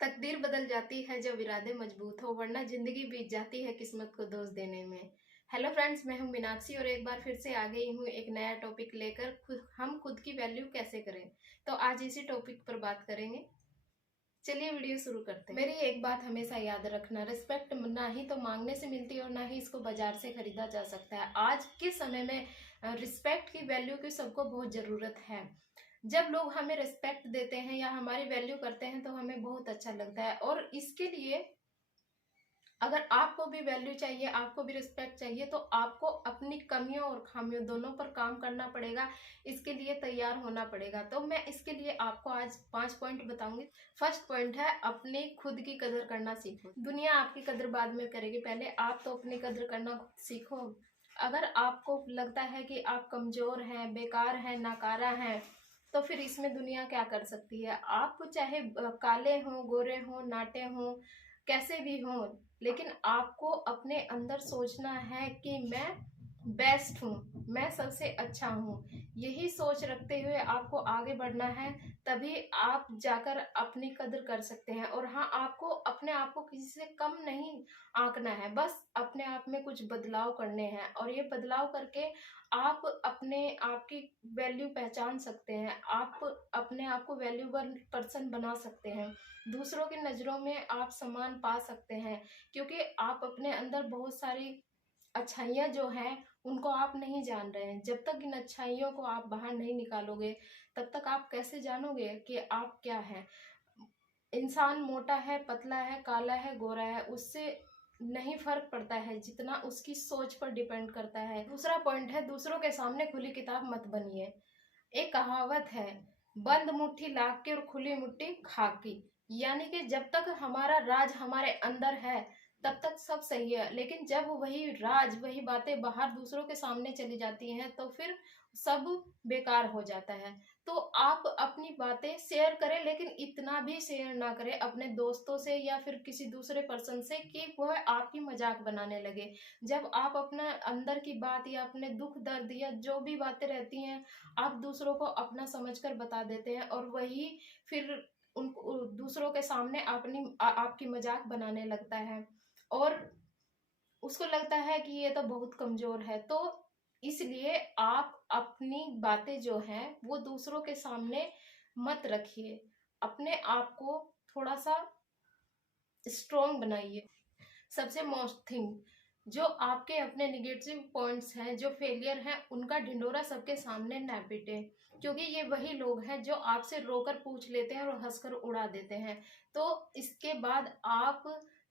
तकदीर बदल जाती है जब इरादे मजबूत हो, वरना जिंदगी बीत जाती है किस्मत को दोष देने में। हेलो फ्रेंड्स, मैं हूं मीनाक्षी और एक बार फिर से आ गई हूं एक नया टॉपिक लेकर। हम खुद की वैल्यू कैसे करें, तो आज इसी टॉपिक पर बात करेंगे। चलिए वीडियो शुरू करते हैं। मेरी एक बात हमेशा याद रखना, रिस्पेक्ट ना ही तो मांगने से मिलती है और ना ही इसको बाजार से खरीदा जा सकता है। आज के समय में रिस्पेक्ट की, वैल्यू की सबको बहुत जरूरत है। जब लोग हमें रिस्पेक्ट देते हैं या हमारी वैल्यू करते हैं तो हमें बहुत अच्छा लगता है। और इसके लिए अगर आपको भी वैल्यू चाहिए, आपको भी रिस्पेक्ट चाहिए, तो आपको अपनी कमियों और खामियों दोनों पर काम करना पड़ेगा। इसके लिए तैयार होना पड़ेगा। तो मैं इसके लिए आपको आज 5 पॉइंट बताऊंगी। फर्स्ट पॉइंट है, अपनी खुद की कदर करना सीखो। दुनिया आपकी कदर बाद में करेगी, पहले आप तो अपनी कदर करना सीखो। अगर आपको लगता है कि आप कमजोर हैं, बेकार हैं, नाकारा हैं, तो फिर इसमें दुनिया क्या कर सकती है। आप चाहे काले हों, गोरे हों, नाटे हों, कैसे भी हों, लेकिन आपको अपने अंदर सोचना है कि मैं बेस्ट हूँ, मैं सबसे अच्छा हूँ। यही सोच रखते हुए आपको आगे बढ़ना है, तभी आप जाकर अपनी कदर कर सकते हैं। और हाँ, आपको अपने आप को किसी से कम नहीं आंकना है, बस अपने आप में कुछ बदलाव करने हैं। और ये बदलाव करके आप अपने आप की वैल्यू पहचान सकते हैं। आप अपने आप को वैल्यूबल पर्सन बना सकते हैं। दूसरों की नज़रों में आप सम्मान पा सकते हैं, क्योंकि आप अपने अंदर बहुत सारी अच्छाइयाँ जो हैं उनको आप नहीं जान रहे हैं। जब तक इन अच्छाइयों को आप बाहर नहीं निकालोगे, तब तक आप कैसे जानोगे कि आप क्या हैं। इंसान मोटा है, पतला है, काला है, गोरा है, उससे नहीं फर्क पड़ता है, जितना उसकी सोच पर डिपेंड करता है। दूसरा पॉइंट है, दूसरों के सामने खुली किताब मत बनिए। एक कहावत है, बंद मुट्ठी लाग के और खुली मुट्ठी खाक की। यानी कि जब तक हमारा राज हमारे अंदर है तब तक सब सही है, लेकिन जब वही राज, वही बातें बाहर दूसरों के सामने चली जाती हैं तो फिर सब बेकार हो जाता है। तो आप अपनी बातें शेयर करें, लेकिन इतना भी शेयर ना करें अपने दोस्तों से या फिर किसी दूसरे पर्सन से कि वह आपकी मजाक बनाने लगे। जब आप अपना अंदर की बात या अपने दुख दर्द या जो भी बातें रहती हैं, आप दूसरों को अपना समझकर बता देते हैं, और वही फिर उन दूसरों के सामने आपकी मजाक बनाने लगता है, और उसको लगता है कि ये तो बहुत कमजोर है। तो इसलिए आप अपनी बातें जो हैं वो दूसरों के सामने मत रखिए। अपने आप को थोड़ा सा स्ट्रोंग बनाइए। सबसे मोस्ट थिंग, जो आपके अपने निगेटिव पॉइंट्स हैं, जो फेलियर हैं, उनका ढिंडोरा सबके सामने ना पीटे, क्योंकि ये वही लोग हैं जो आपसे रोकर पूछ लेते हैं और हंसकर उड़ा देते हैं। तो इसके बाद आप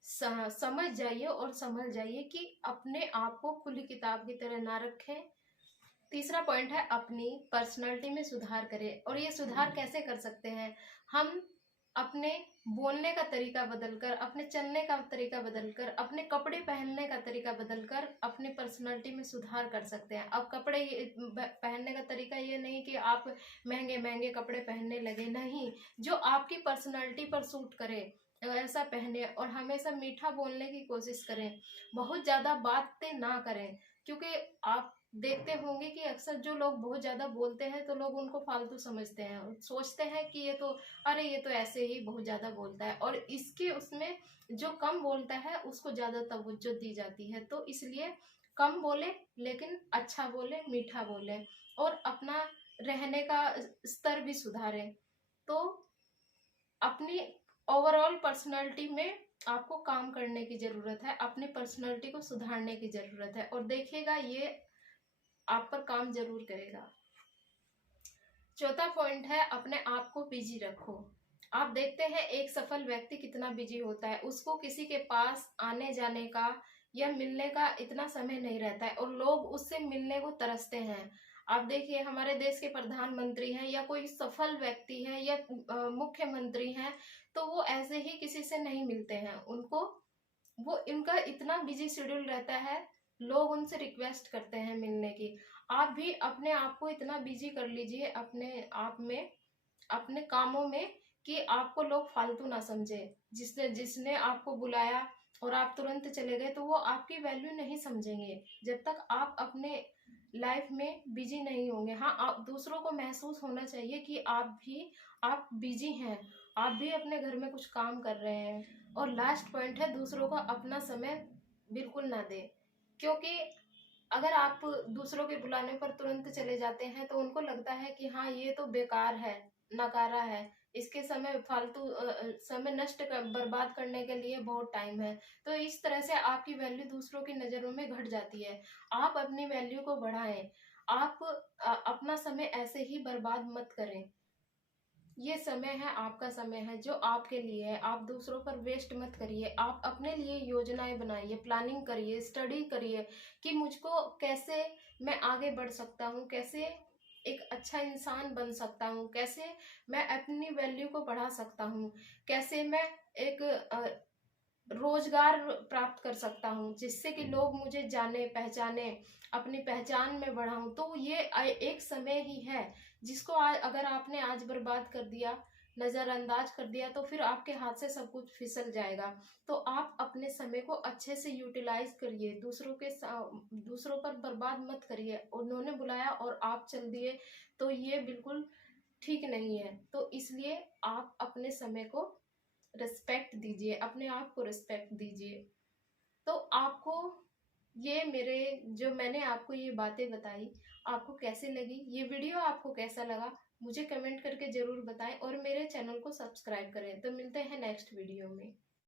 समझ जाइए और समझ जाइए कि अपने आप को खुली किताब की तरह ना रखें। तीसरा पॉइंट है, अपनी पर्सनालिटी में सुधार करें। और ये सुधार कैसे कर सकते हैं? हम अपने बोलने का तरीका बदलकर, अपने चलने का तरीका बदलकर, अपने कपड़े पहनने का तरीका बदलकर अपनी पर्सनालिटी में सुधार कर सकते हैं। अब कपड़े पहनने का तरीका ये नहीं कि आप महंगे महंगे कपड़े पहनने लगे, नहीं, जो आपकी पर्सनालिटी पर सूट करे ऐसा पहने। और हमेशा मीठा बोलने की कोशिश करें, बहुत ज़्यादा बातें ना करें, क्योंकि आप देखते होंगे कि अक्सर जो लोग बहुत ज्यादा बोलते हैं तो लोग उनको फालतू समझते हैं और सोचते हैं कि ये तो, अरे ये तो ऐसे ही बहुत ज्यादा बोलता है, और इसके उसमें जो कम बोलता है उसको ज्यादा तवज्जो दी जाती है। तो इसलिए कम बोले, लेकिन अच्छा बोले, मीठा बोले, और अपना रहने का स्तर भी सुधारें। तो अपनी ओवरऑल पर्सनालिटी में आपको काम करने की जरूरत है, अपनी पर्सनालिटी को सुधारने की जरूरत है, और देखिएगा ये आप पर काम जरूर करेगा। चौथा पॉइंट है, अपने आप को बिजी रखो। आप देखते हैं एक सफल व्यक्ति कितना बिजी होता है, उसको किसी के पास आने जाने का या मिलने का इतना समय नहीं रहता है, और लोग उससे मिलने को तरसते हैं। आप देखिए, हमारे देश के प्रधानमंत्री हैं या कोई सफल व्यक्ति है या मुख्यमंत्री हैं, तो वो ऐसे ही किसी से नहीं मिलते हैं। उनको, वो इनका इतना बिजी शेड्यूल रहता है, लोग उनसे रिक्वेस्ट करते हैं मिलने की। आप भी अपने आप को इतना बिजी कर लीजिए अपने आप में, अपने कामों में, कि आपको लोग फालतू ना समझे। जिसने जिसने आपको बुलाया और आप तुरंत चले गए, तो वो आपकी वैल्यू नहीं समझेंगे जब तक आप अपने लाइफ में बिजी नहीं होंगे। हाँ, आप दूसरों को महसूस होना चाहिए कि आप बिजी हैं, आप भी अपने घर में कुछ काम कर रहे हैं। और लास्ट पॉइंट है, दूसरों को अपना समय बिल्कुल ना दें, क्योंकि अगर आप दूसरों के बुलाने पर तुरंत चले जाते हैं तो उनको लगता है कि हाँ ये तो बेकार है, नकारा है, इसके समय फालतू समय बर्बाद करने के लिए बहुत टाइम है। तो इस तरह से आपकी वैल्यू दूसरों की नज़रों में घट जाती है। आप अपनी वैल्यू को बढ़ाएं। आप अपना समय ऐसे ही बर्बाद मत करें। ये समय है, आपका समय है जो आपके लिए है। आप दूसरों पर वेस्ट मत करिए। आप अपने लिए योजनाएं बनाइए, प्लानिंग करिए, स्टडी करिए कि मुझको कैसे मैं आगे बढ़ सकता हूँ, कैसे एक अच्छा इंसान बन सकता हूँ, कैसे मैं अपनी वैल्यू को बढ़ा सकता हूँ, कैसे मैं एक रोजगार प्राप्त कर सकता हूँ जिससे कि लोग मुझे जाने पहचाने, अपनी पहचान में बढ़ाऊं। तो ये एक समय ही है जिसको अगर आपने आज बर्बाद कर दिया, नजरअंदाज कर दिया, तो फिर आपके हाथ से सब कुछ फिसल जाएगा। तो आप अपने समय को अच्छे से यूटिलाइज करिए, दूसरों पर बर्बाद मत करिए। उन्होंने बुलाया और आप चल दिए तो ये बिल्कुल ठीक नहीं है। तो इसलिए आप अपने समय को रिस्पेक्ट दीजिए, अपने आप को रिस्पेक्ट दीजिए। तो आपको ये मेरे जो मैंने आपको ये बातें बताई, आपको कैसे लगी, ये वीडियो आपको कैसा लगा, मुझे कमेंट करके जरूर बताएं और मेरे चैनल को सब्सक्राइब करें। तो मिलते हैं नेक्स्ट वीडियो में।